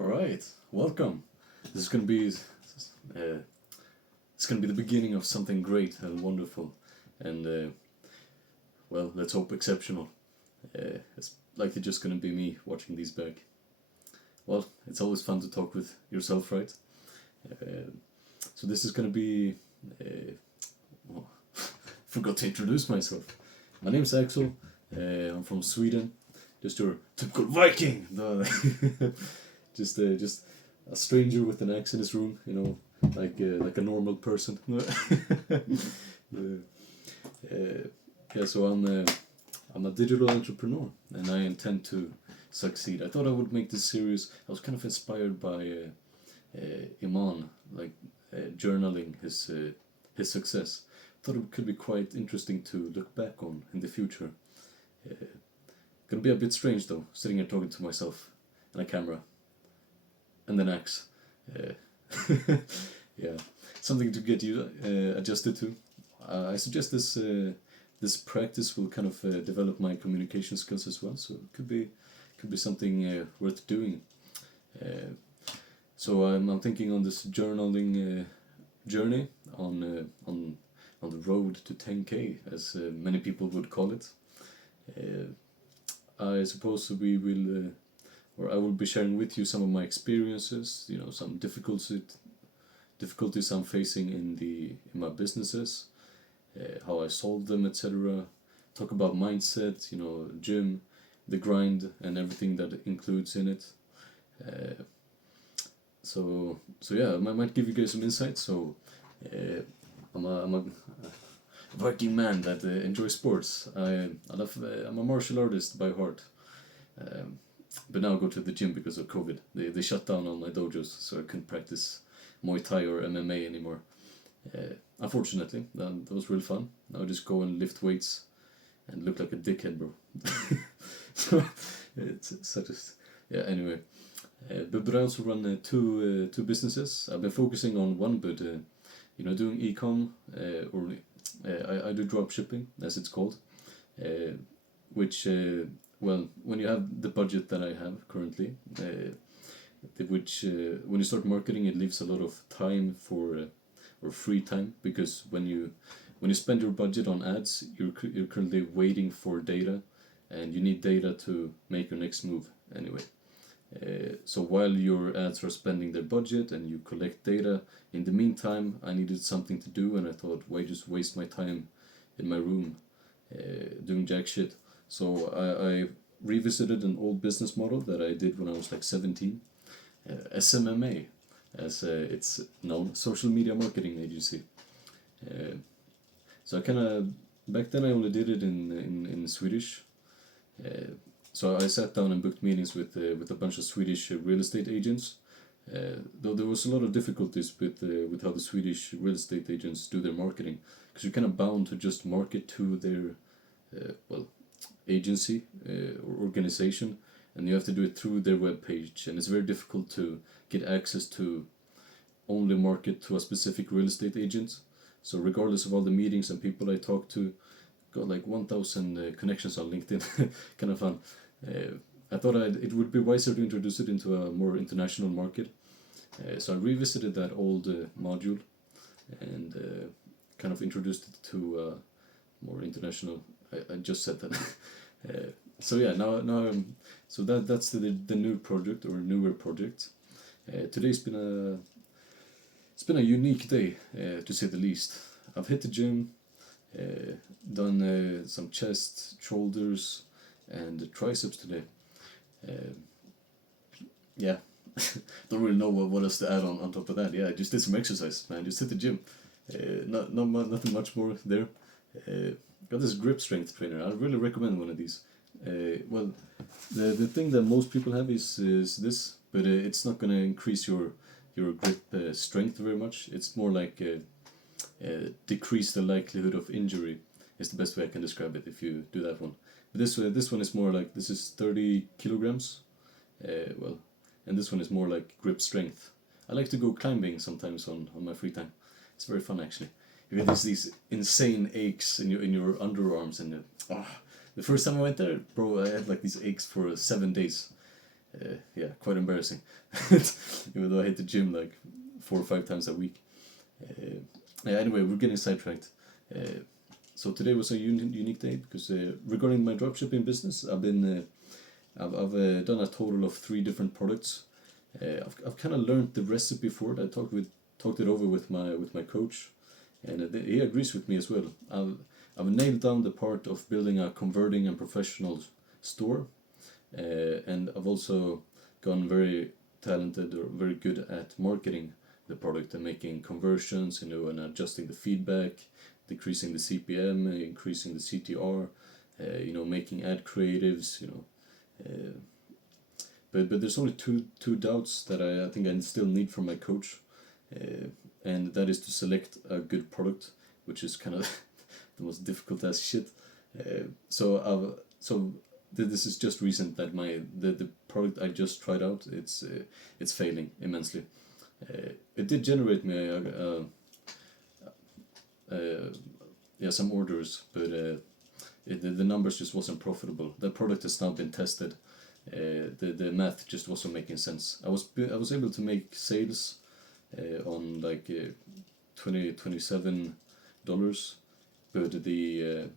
All right, welcome. This is gonna be it's gonna be the beginning of something great and wonderful, and well, let's hope exceptional. It's likely just gonna be me watching these back. Well, it's always fun to talk with yourself, right? So this is gonna be. Oh, forgot to introduce myself. My name's Axel. I'm from Sweden. Just your typical Viking. just a stranger with an axe in his room, like a normal person. Yeah, so I'm a digital entrepreneur, and I intend to succeed. I thought I would make this series. I was kind of inspired by Iman, journaling his success. Thought it could be quite interesting to look back on in the future. Gonna be a bit strange though, sitting here talking to myself and a camera and an axe. Yeah, something to get you adjusted to. I suggest this practice will kind of develop my communication skills as well. So it could be something worth doing. So I'm thinking on this journaling journey on the road to 10K, as many people would call it. I suppose we will, or I will be sharing with you some of my experiences. Some difficulties I'm facing in my businesses, how I solve them, etc. Talk about mindset, gym, the grind, and everything that includes in it. So yeah, I might give you guys some insight. So I'm a working man that enjoys sports. I'm a martial artist by heart, but now I go to the gym because of COVID. They shut down all my dojos, so I couldn't practice Muay Thai or MMA anymore. Unfortunately, that was real fun. Now I just go and lift weights and look like a dickhead, bro. So it's such a yeah. Anyway, but I also run two businesses. I've been focusing on one, but doing e-com or I do dropshipping, as it's called, which, well, when you have the budget that I have currently, which when you start marketing, it leaves a lot of time for or free time, because when you spend your budget on ads, you're currently waiting for data, and you need data to make your next move anyway. So while your ads are spending their budget and you collect data, in the meantime, I needed something to do, and I thought, why just waste my time in my room doing jack shit? So I revisited an old business model that I did when I was like 17, SMMA, as it's known, social media marketing agency. So I kind of, back then I only did it in Swedish. So I sat down and booked meetings with a bunch of Swedish real estate agents. Though there was a lot of difficulties with how the Swedish real estate agents do their marketing, because you're kind of bound to just market to their agency or organization, and you have to do it through their webpage, and it's very difficult to get access to only market to a specific real estate agent. So regardless of all the meetings and people I talked to, got like 1,000 connections on LinkedIn. Kind of fun. I thought it would be wiser to introduce it into a more international market. So I revisited that old module and kind of introduced it to more international. I just said that. So yeah, now so that's the new project, or newer project. Today's been a unique day, to say the least. I've hit the gym, done some chest, shoulders, and triceps today. Yeah, don't really know what else to add on top of that. Yeah, I just did some exercise, man. Just hit the gym. Nothing much more there. Got this grip strength trainer. I really recommend one of these. Well, the thing that most people have is this, but it's not gonna increase your grip strength very much. It's more like decrease the likelihood of injury is the best way I can describe it if you do that one. But this one is more like, this is 30 kilograms, and this one is more like grip strength. I like to go climbing sometimes on my free time. It's very fun actually. You get these insane aches in your underarms, and the first time I went there, bro, I had like these aches for 7 days. Yeah, quite embarrassing. Even though I hit the gym like 4 or 5 times a week. Yeah, anyway, we're getting sidetracked. So today was a unique day because regarding my dropshipping business, I've done a total of 3 different products. I've kind of learned the recipe for it. I talked it over with my coach, and he agrees with me as well. I've nailed down the part of building a converting and professional store, and I've also gone very talented or very good at marketing the product and making conversions, and adjusting the feedback, decreasing the CPM, increasing the CTR, making ad creatives, uh, but there's only two doubts that I think I still need from my coach, and that is to select a good product, which is kind of the most difficult as shit. So this is just recent that the product I just tried out, it's failing immensely. It did generate me some orders, but the numbers just wasn't profitable. The product has now been tested. The math just wasn't making sense. I was able to make sales on like $27, but the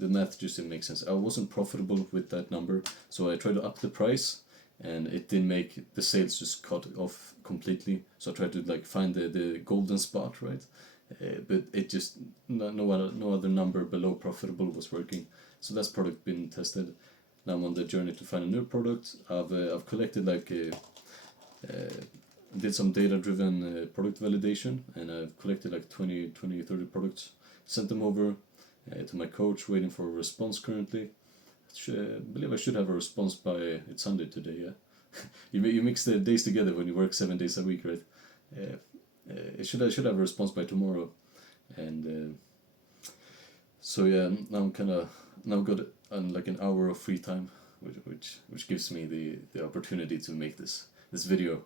math just didn't make sense. I wasn't profitable with that number, so I tried to up the price, and it didn't make the sales just cut off completely. So I tried to like find the golden spot, right? But it just no other number below profitable was working. So that's product been tested. Now I'm on the journey to find a new product. I've collected did some data-driven product validation, and I've collected like 20, 30 products, sent them over to my coach, waiting for a response currently. I believe I should have a response by, it's Sunday today, yeah? you mix the days together when you work 7 days a week, right? I should have a response by tomorrow, and so yeah, now I've got like an hour of free time, which gives me the opportunity to make this video.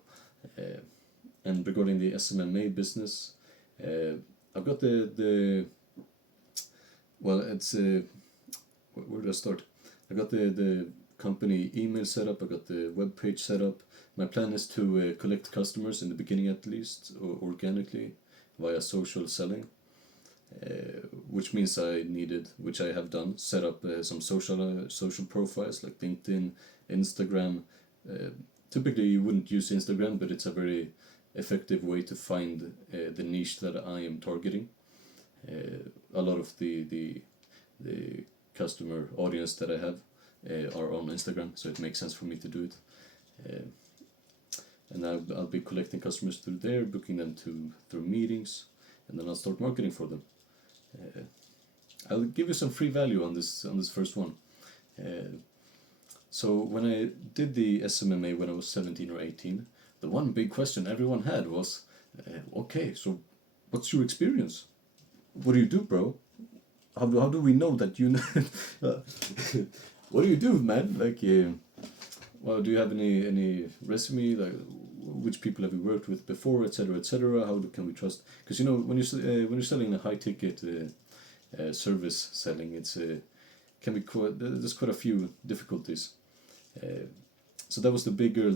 And regarding the SMMA business, I've got it's where do I start? I got the company email set up. I got the web page set up. My plan is to collect customers in the beginning, at least, or organically via social selling, which means I needed, which I have done, set up some social profiles like LinkedIn, Instagram. Typically, you wouldn't use Instagram, but it's a very effective way to find the niche that I am targeting. A lot of the customer audience that I have are on Instagram, so it makes sense for me to do it. And I'll be collecting customers through there, booking them through meetings, and then I'll start marketing for them. I'll give you some free value on this first one. So when I did the SMMA when I was 17 or 18, the one big question everyone had was, okay, so what's your experience? What do you do, bro? How do we know that you know? What do you do, man? Like, well, do you have any resume? Like, which people have you worked with before, etc., etc. How can we trust? Because when you're selling a high ticket service selling, it's can be there's quite a few difficulties. So that was the bigger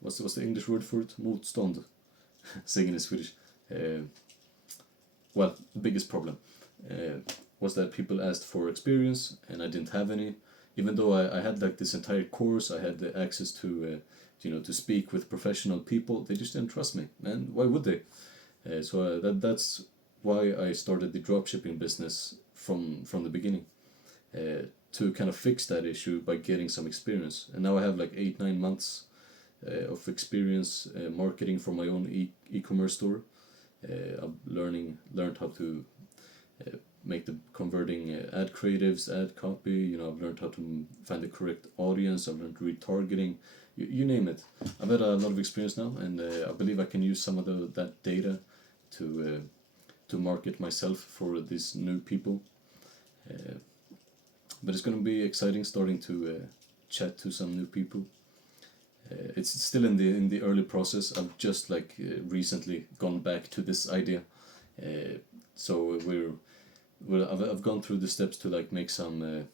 what's the English word for it? Motstånd, saying in Swedish. Well, the biggest problem was that people asked for experience, and I didn't have any. Even though I had like this entire course, I had the access to to speak with professional people. They just didn't trust me, and why would they? So that's why I started the dropshipping business from the beginning, to kind of fix that issue by getting some experience. And now I have like 8-9 months of experience marketing for my own e-commerce store. I've learned how to make the converting ad creatives, ad copy. I've learned how to find the correct audience. I've learned retargeting. You name it. I've had a lot of experience now, and I believe I can use some of that data to market myself for these new people. But it's going to be exciting starting to chat to some new people. It's still in the early process. I've just recently gone back to this idea, so I've gone through the steps to make some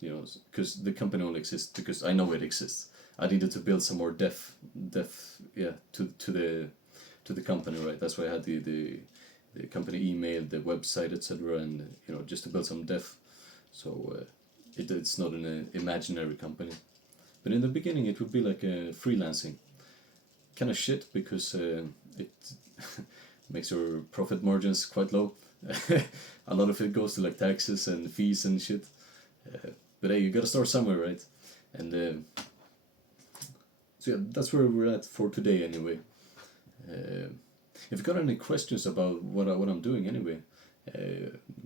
you know, because the company only exists because I know it exists. I needed to build some more depth, yeah, to the company, right? That's why I had the company email, the website, etc., and you know, just to build some depth. So it's not an imaginary company. But in the beginning, it would be like freelancing, kind of shit because it makes your profit margins quite low. A lot of it goes to like taxes and fees and shit. But hey, you gotta start somewhere, right? And so yeah, that's where we're at for today, anyway. If you got any questions about what I'm doing, anyway,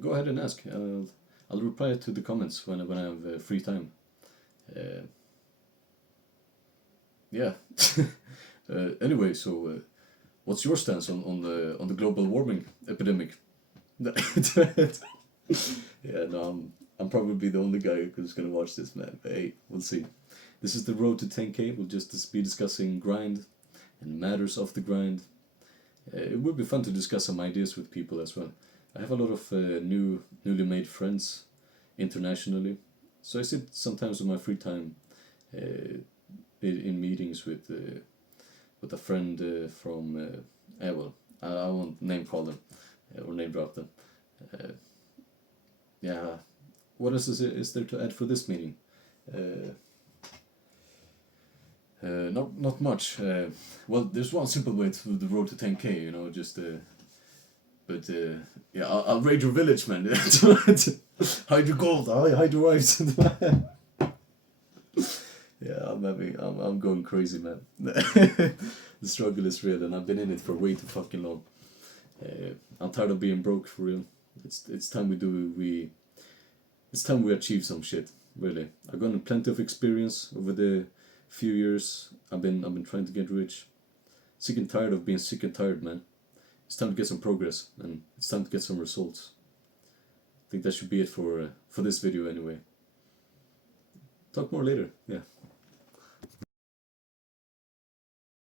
go ahead and ask. I'll reply to the comments when I have free time. Yeah. Anyway, so what's your stance on the global warming epidemic? Yeah, no, I'm probably the only guy who's gonna watch this, man. But hey, we'll see. This is the road to 10K. We'll just be discussing grind and matters of the grind. It would be fun to discuss some ideas with people as well. I have a lot of newly made friends internationally, so I sit sometimes in my free time in meetings with a friend from well, I won't name call them or name drop them. Yeah, what else is there to add for this meeting? Not much. Well, there's one simple way to the road to 10K, you know, just but yeah, I'll raid your village, man. Hide your gold, hide your wives. Yeah, I'm going crazy, man. The struggle is real, and I've been in it for way too fucking long. I'm tired of being broke, for real. It's time it's time we achieve some shit. Really, I've gotten plenty of experience over the few years. I've been trying to get rich. Sick and tired of being sick and tired, man. It's time to get some progress, and it's time to get some results. I think that should be it for this video, anyway. Talk more later. Yeah.